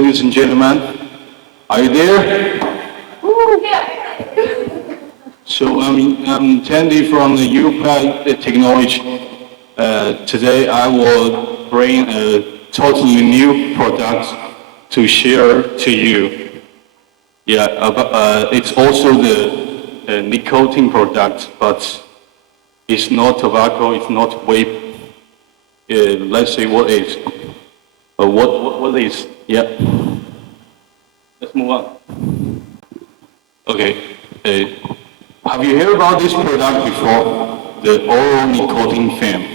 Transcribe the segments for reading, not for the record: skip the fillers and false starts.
ladies and gentlemen. Are you there? So I'm Tandy from the Upai technology. Today I will bring a totally new product to share to you. It's also the nicotine product, but it's not tobacco, it's not vape. Let's say what is. What is? Yeah. Let's move on. Okay. Have you heard about this product before? The oral nicotine film,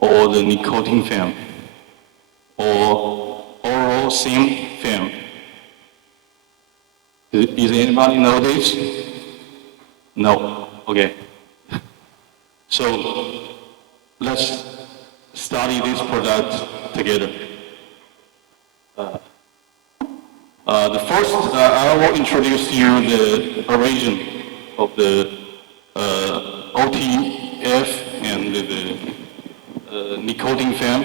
or the nicotine film, or oral SIM film. Does anybody know this? No. Okay. So let's study this product together. The first, I will introduce you the origin of the OTF and the nicotine film.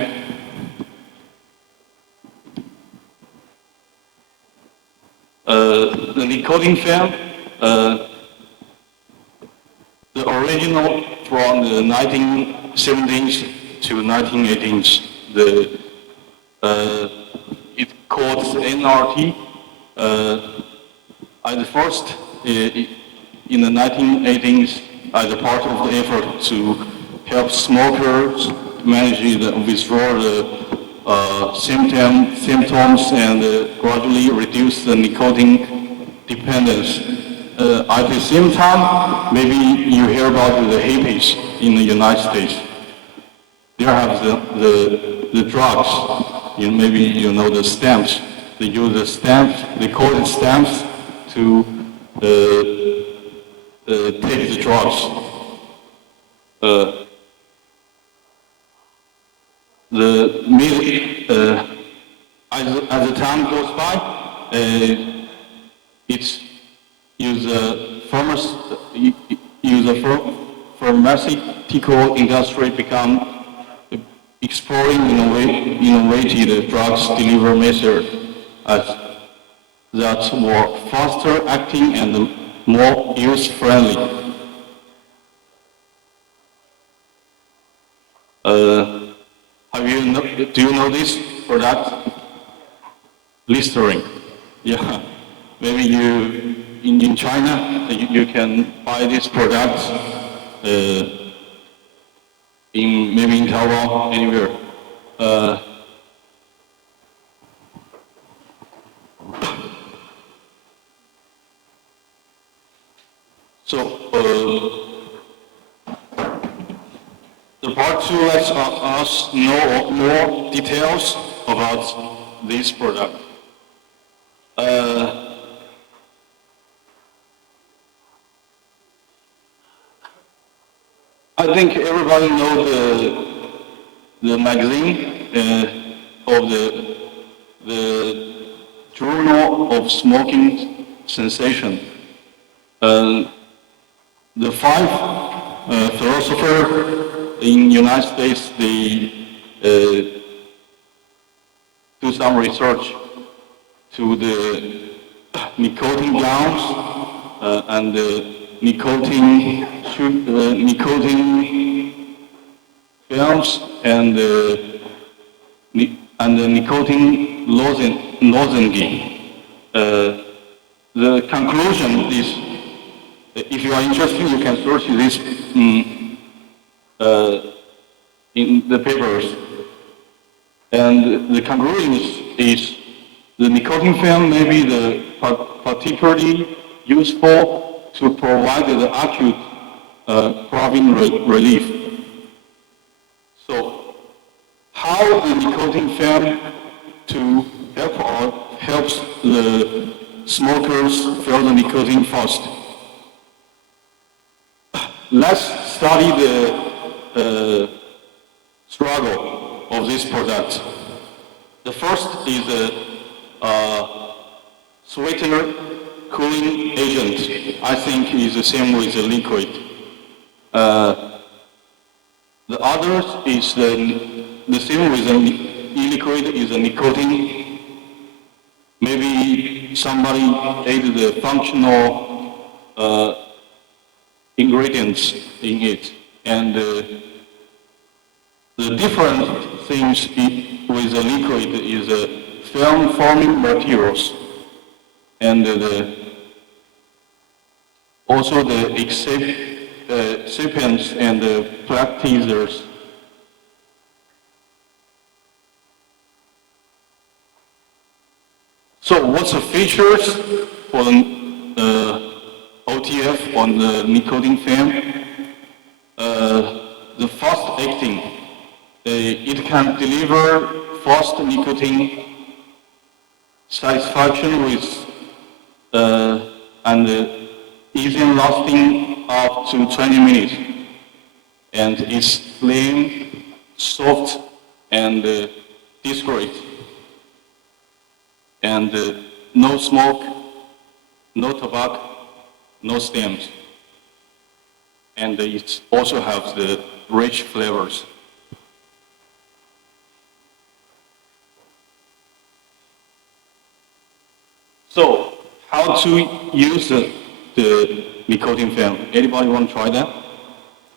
The nicotine film, the original from the 1970s to 1980s. It called NRT. At first, in the 1980s, as a part of the effort to help smokers manage the withdrawal symptoms and gradually reduce the nicotine dependence. At the same time, maybe you hear about the hippies in the United States. They have the drugs. Maybe you know the stamps. They use the stamps. They call it stamps to take the drugs. As the time goes by, it's pharmaceutical industry become exploring innovative drugs delivery methods that were faster acting and more user-friendly. Do you know this product? Listerine. Yeah. Maybe in China you can buy this product. Maybe in Taiwan, anywhere. The part two lets us know more details about this product. I think everybody knows the magazine of the Journal of Smoking Cessation. The five philosophers in United States, they do some research to the nicotine gums and the nicotine films and the nicotine lozenge. The conclusion is, if you are interested, you can search this in the papers. And the conclusion is the nicotine film may be particularly useful to provide the acute craving relief. So, how the nicotine film to helps the smokers feel the nicotine fast? Let's study the struggle of this product. The first is a sweetener cooling agent. I think is the same with the liquid. The other is the same with the e-liquid is a nicotine maybe somebody ate the functional ingredients in it, and the different things with the liquid is film-forming materials, and also the excipients and the practicers. So what's the features for the OTF on the nicotine film? The fast acting. It can deliver fast nicotine satisfaction with and easy lasting up to 20 minutes. And it's slim, soft, and discreet. And no smoke, no tobacco, no stems. And it also has the rich flavors. So, how to use the nicotine film? Anybody want to try that?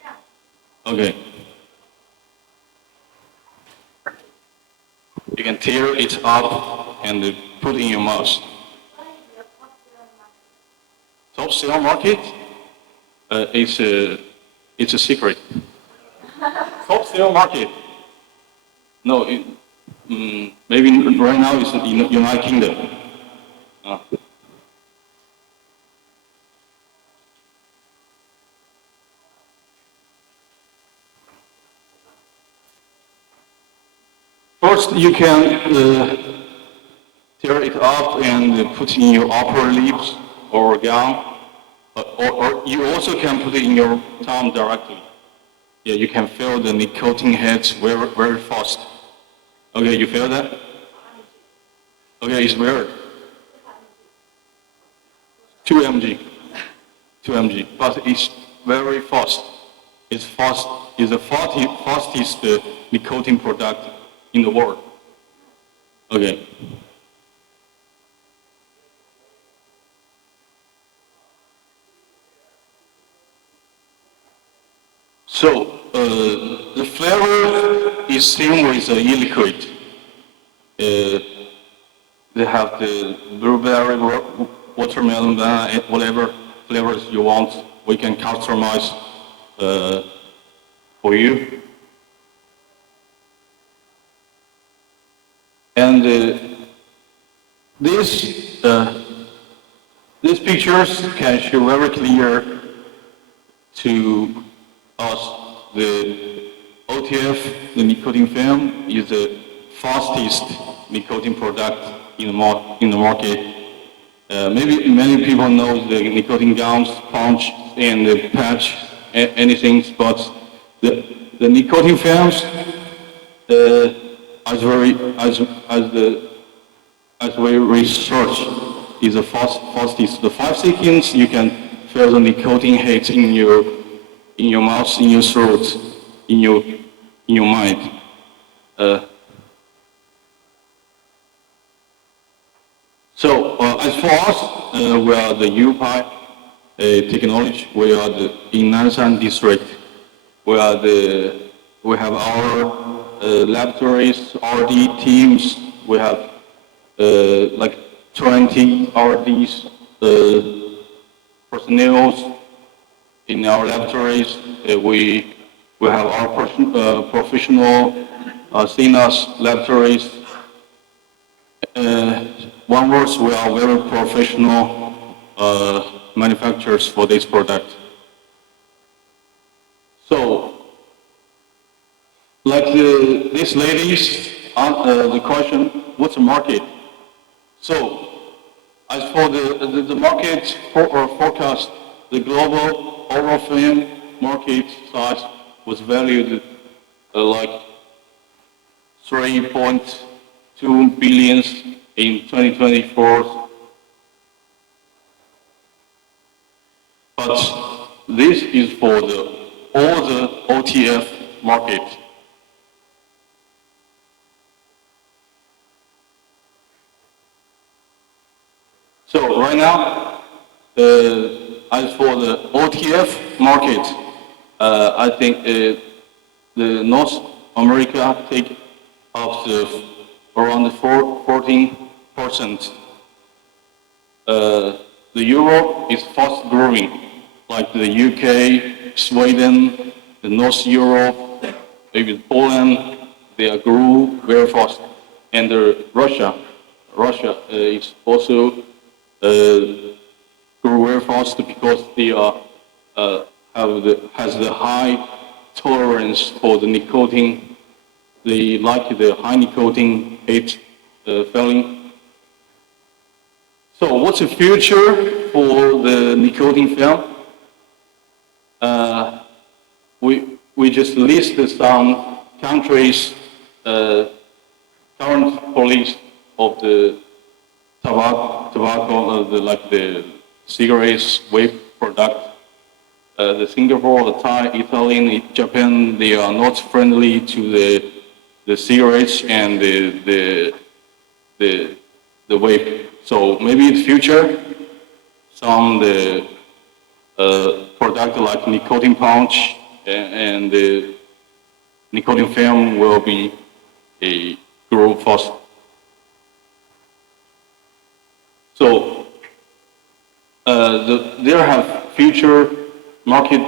Yeah. Okay. You can tear it up and put it in your mouth. Top sale market? It's a secret. Top sale market? No, maybe right now it's in the United Kingdom. First, you can tear it up and put in your upper lips or gum, or you also can put it in your tongue directly. Yeah, you can feel the nicotine hits very, very fast. Okay, you feel that? Okay, it's weird. 2 mg. 2 mg, but it's very fast. It's fast. It's the fastest nicotine product in the world. Okay. So the flavor is same with the e-liquid. They have the blueberry, watermelon, whatever flavors you want. We can customize for you. And these pictures can show very clear to us the OTF, the nicotine film, is the fastest nicotine product in the market. Maybe many people know the nicotine gums, punch, and the patch, anything, but the nicotine films, as we research, is the fastest. The 5 seconds you can feel the nicotine hits in your mouth, in your throat, in your mind. So as for us, we are the Upai technology. We are in Nanshan district. We have our laboratories, R&D teams. We have like 20 R&Ds personnel in our laboratories. We have our professional CNAS laboratories. One word, we are very professional manufacturers for this product. So, like these ladies, the question, what's the market? So, as for the market forecast, the global oral film market size was valued like 3.2 billion in 2024. But this is for all the OTF market. So right now, as for the OTF market, I think the North America take up around 14%. The Europe is fast growing, like the UK, Sweden, the North Europe, maybe Poland, they grew very fast. And Russia is also grow very fast because they has the high tolerance for the nicotine. They like the high nicotine feeling. So what's the future for the nicotine film? We just listed some countries' current policy of the tobacco, like the cigarettes, vape product. The Singapore, the Thai, Italy, Japan, they are not friendly to the cigarettes and the vape. So maybe in the future, some product like nicotine pouch and the nicotine film will be a grow fast. So there have future market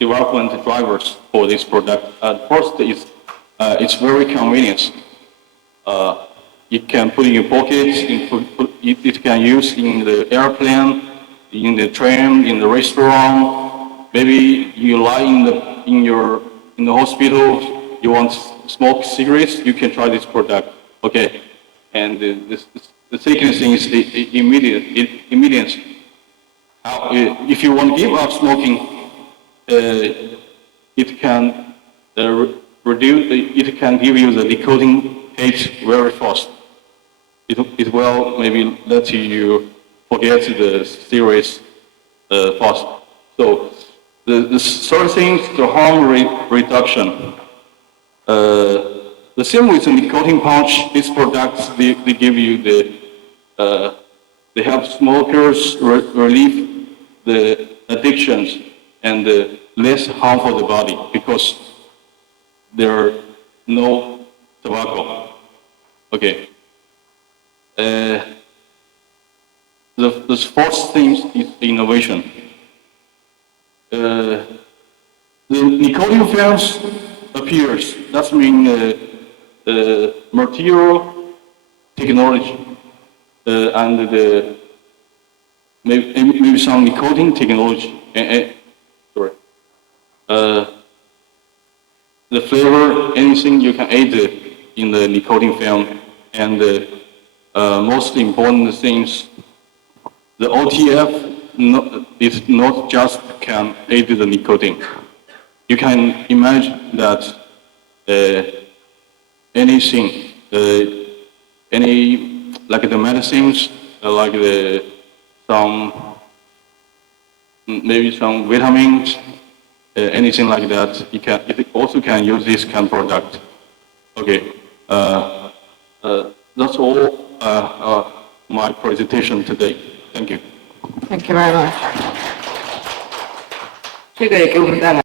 development drivers for this product. First is it's very convenient. You can put in your pocket. It can use in the airplane, in the train, in the restaurant. Maybe you lie in the hospital. You want to smoke cigarettes. You can try this product. Okay. And the second thing is the immediate. If you want to give up smoking, it can reduce. It can give you the nicotine hit very fast. It will maybe let you forget the cigarettes fast. So the third thing is the harm reduction. The same with the nicotine pouch. These products they give you they help smokers relieve the addictions and less harm for the body because there are no tobacco. Okay. The fourth thing is innovation. The nicotine films appears. That means material technology and maybe some nicotine technology. Sorry. The flavor, anything you can add in the nicotine film, and most important things, the OTF is not just can aid the nicotine. You can imagine that anything, any like the medicines, like maybe some vitamins, anything like that. It also can use this kind of product. Okay, that's all my presentation today. Thank you. Thank you very much. 这个也给我们带来